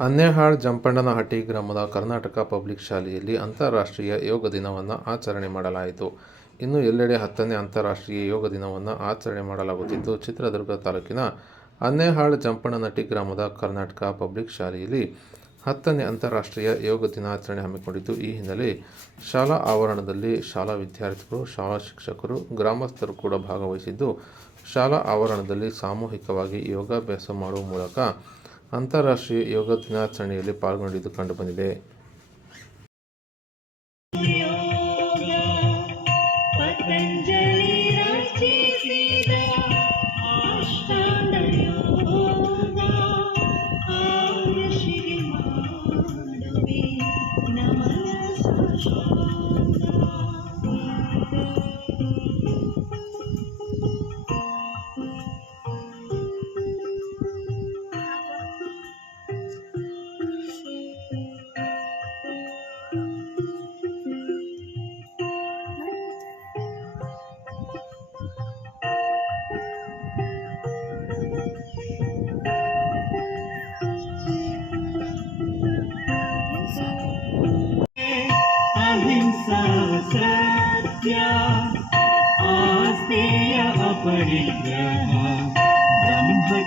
ಅನ್ನೇಹಾಳ್ ಜಂಪಣ್ಣನಹಟ್ಟಿ ಗ್ರಾಮದ ಕರ್ನಾಟಕ ಪಬ್ಲಿಕ್ ಶಾಲೆಯಲ್ಲಿ ಅಂತಾರಾಷ್ಟ್ರೀಯ ಯೋಗ ದಿನವನ್ನು ಆಚರಣೆ ಮಾಡಲಾಯಿತು. ಇನ್ನು ಎಲ್ಲೆಡೆ ಹತ್ತನೇ ಅಂತಾರಾಷ್ಟ್ರೀಯ ಯೋಗ ದಿನವನ್ನು ಆಚರಣೆ ಮಾಡಲಾಗುತ್ತಿದ್ದು, ಚಿತ್ರದುರ್ಗ ತಾಲೂಕಿನ ಅನ್ನೇಹಾಳ್ ಜಂಪಣ್ಣನಹಟ್ಟಿ ಗ್ರಾಮದ ಕರ್ನಾಟಕ ಪಬ್ಲಿಕ್ ಶಾಲೆಯಲ್ಲಿ ಹತ್ತನೇ ಅಂತಾರಾಷ್ಟ್ರೀಯ ಯೋಗ ದಿನಾಚರಣೆ ಹಮ್ಮಿಕೊಂಡಿದ್ದು, ಈ ಹಿನ್ನೆಲೆ ಶಾಲಾ ಆವರಣದಲ್ಲಿ ಶಾಲಾ ವಿದ್ಯಾರ್ಥಿಗಳು, ಶಾಲಾ ಶಿಕ್ಷಕರು, ಗ್ರಾಮಸ್ಥರು ಕೂಡ ಭಾಗವಹಿಸಿದ್ದು, ಶಾಲಾ ಆವರಣದಲ್ಲಿ ಸಾಮೂಹಿಕವಾಗಿ ಯೋಗಾಭ್ಯಾಸ ಮಾಡುವ ಮೂಲಕ ಅಂತಾರಾಷ್ಟ್ರೀಯ ಯೋಗ ದಿನಾಚರಣೆಯಲ್ಲಿ ಪಾಲ್ಗೊಂಡಿದ್ದು ಕಂಡುಬಂದಿದೆ.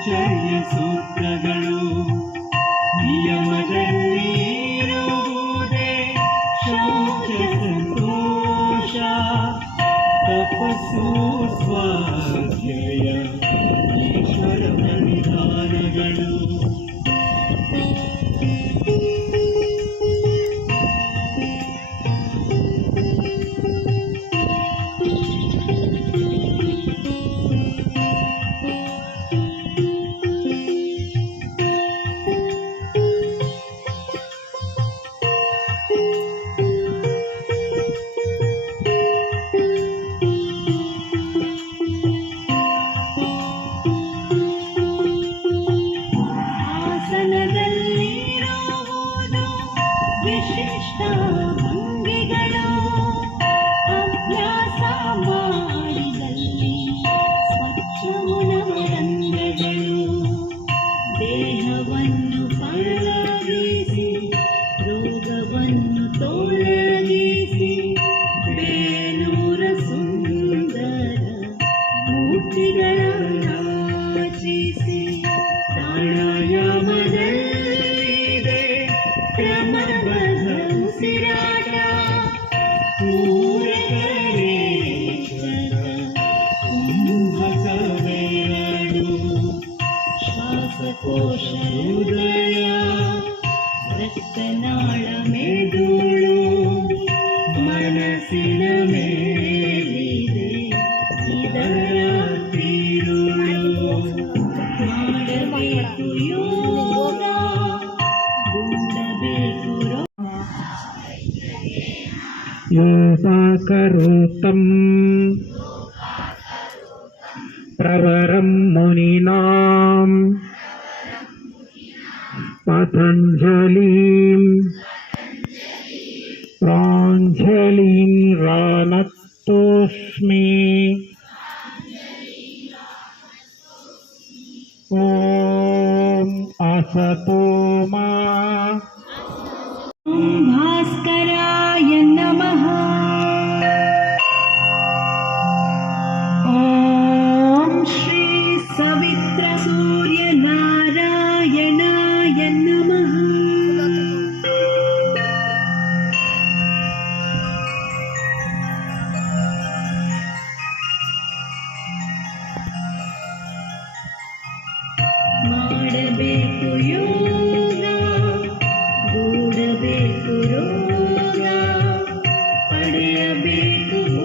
ಬ್ರಹ್ಮಚರ್ಯ ಸೂತ್ರಗಳು. ನಿಯಮದಲ್ಲಿ ಇರುವುದೇ ಶೌಚ ಸಂತೋಷ. ತಪಸ್ಸು ಸ್ವಾಧ್ಯಾಯ. ಈಶ್ವರ ಪ್ರವಿಧಾನಗಳು ಶ್ವಾಸಕೋಶ ಹೃದಯ ರಕ್ತನಾಳ ಮೆದುಳು ಮನಸ್ಸಿನ ಮೇಲಿದೆ ಇದರ ತಿರುಳು ಮಾಡಬೇಕು ಯೋಗ ದೂಡಬೇಕು ರೋಗ योपाकरोत्तम् प्रवरं मुनीनाम् पतञ्जलिं प्राञ्जलिं रानतोऽस्मि। ॐ असतो मा। भास्कराय नमः ಬೇಕು